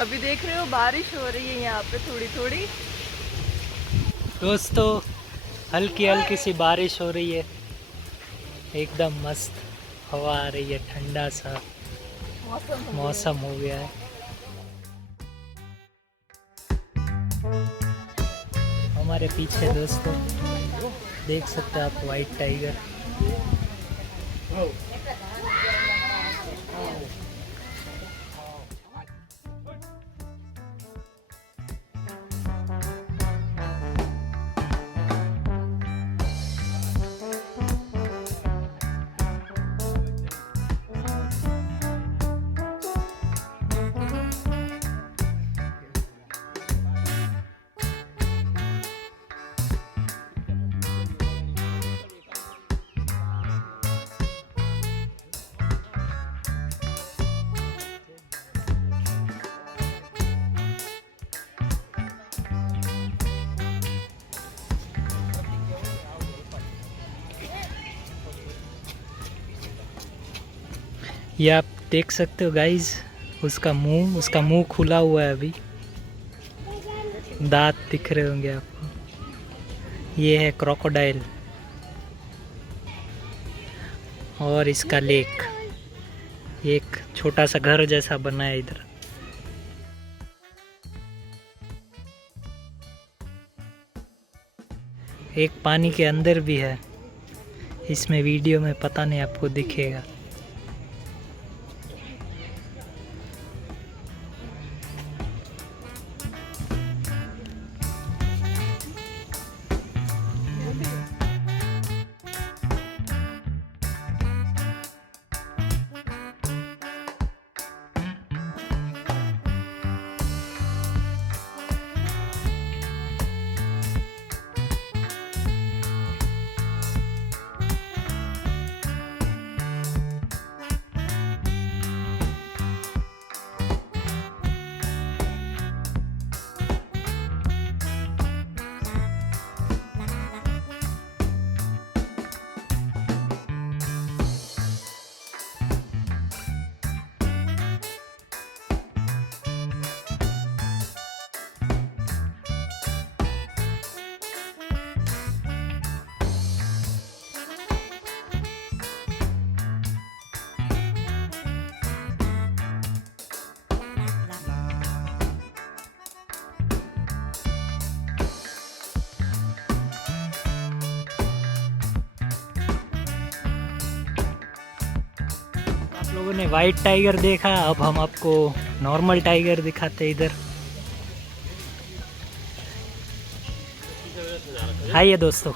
अभी देख रहे हो बारिश हो रही है यहाँ पे थोड़ी थोड़ी। दोस्तों हल्की हल्की सी बारिश हो रही है, एकदम मस्त हवा आ रही है, ठंडा सा मौसम हो गया है। हमारे पीछे दोस्तों देख सकते हैं आप वाइट टाइगर। ये आप देख सकते हो गाइस, उसका मुंह खुला हुआ है, अभी दांत दिख रहे होंगे आपको। ये है क्रोकोडाइल और इसका लेक, एक छोटा सा घर जैसा बना है इधर। एक पानी के अंदर भी है, इसमें वीडियो में पता नहीं आपको दिखेगा। लोगों ने वाइट टाइगर देखा, अब हम आपको नॉर्मल टाइगर दिखाते हैं इधर। आइए दोस्तों।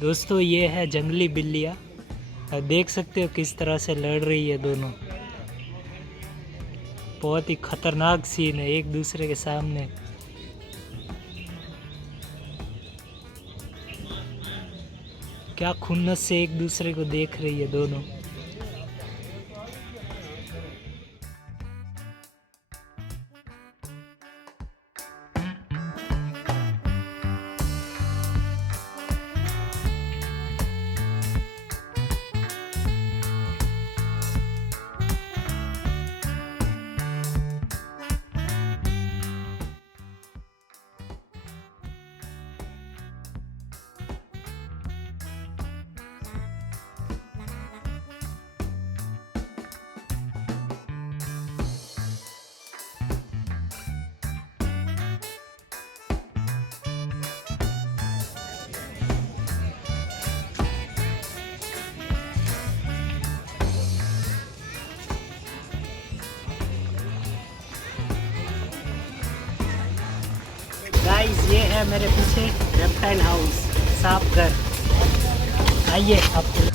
दोस्तों ये है जंगली बिल्लियाँ, देख सकते हो किस तरह से लड़ रही है दोनों। बहुत ही खतरनाक सीन है एक दूसरे के सामने। क्या खुन्नस से एक दूसरे को देख रही है दोनों। है मेरे पीछे रेप्टाइल हाउस, सांप घर। आइए आपको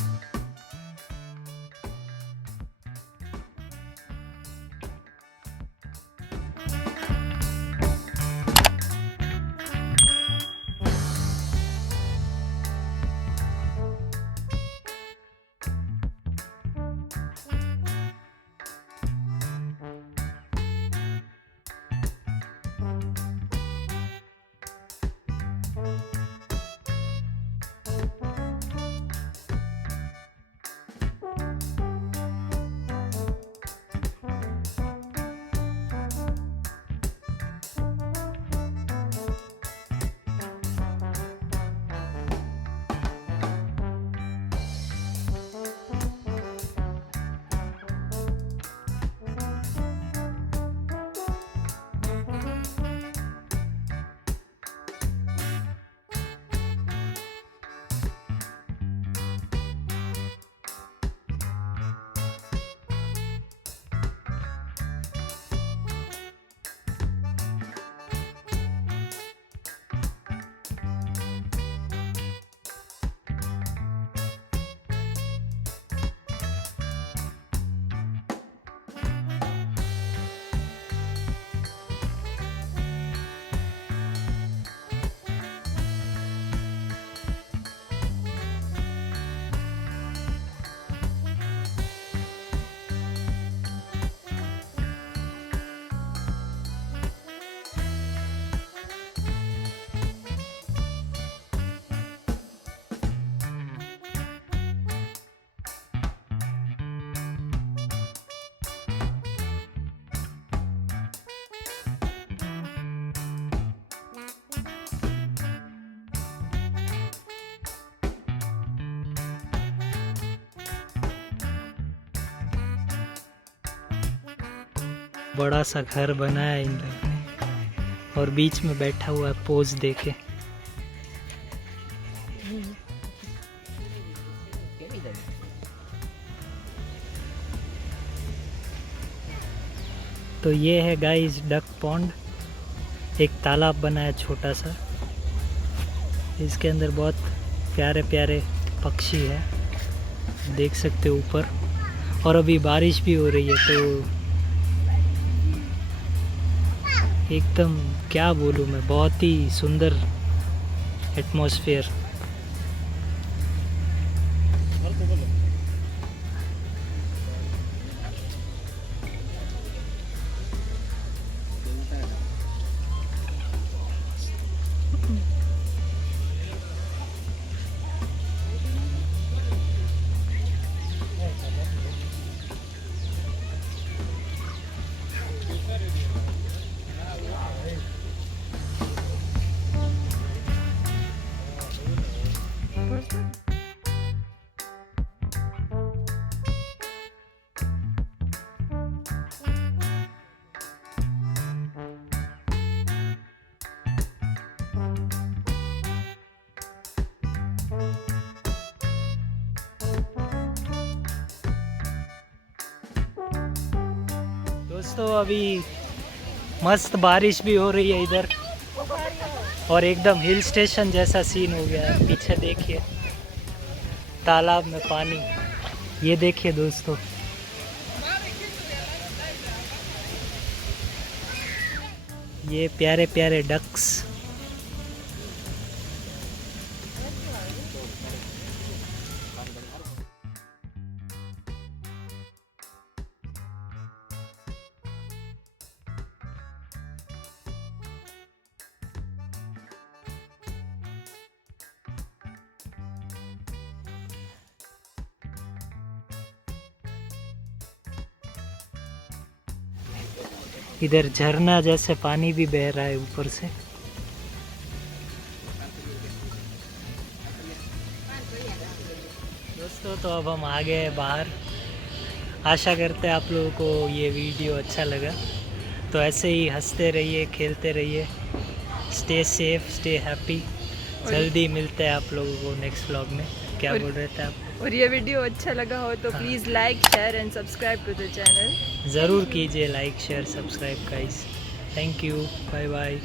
बड़ा सा घर बनाया इन लोगों ने और बीच में बैठा हुआ है पोज देके। तो ये है गाइस डक पॉन्ड, एक तालाब बना है छोटा सा। इसके अंदर बहुत प्यारे प्यारे पक्षी है, देख सकते हो ऊपर। और अभी बारिश भी हो रही है तो एकदम क्या बोलूँ मैं, बहुत ही सुंदर एटमॉस्फेयर। दोस्तों अभी मस्त बारिश भी हो रही है इधर और एकदम हिल स्टेशन जैसा सीन हो गया है। पीछे देखिए तालाब में पानी, ये देखिए दोस्तों। ये प्यारे प्यारे डक्स। इधर झरना जैसे पानी भी बह रहा है ऊपर से। दोस्तों तो अब हम आ गए बाहर। आशा करते हैं आप लोगों को ये वीडियो अच्छा लगा। तो ऐसे ही हंसते रहिए, खेलते रहिए, स्टे सेफ, स्टे हैप्पी। जल्दी मिलते हैं आप लोगों को नेक्स्ट व्लॉग में। क्या बोल रहे थे आप? और ये वीडियो अच्छा लगा हो तो please like, share and subscribe to the channel. ज़रूर कीजिए like, share, subscribe guys. Thank you, bye bye.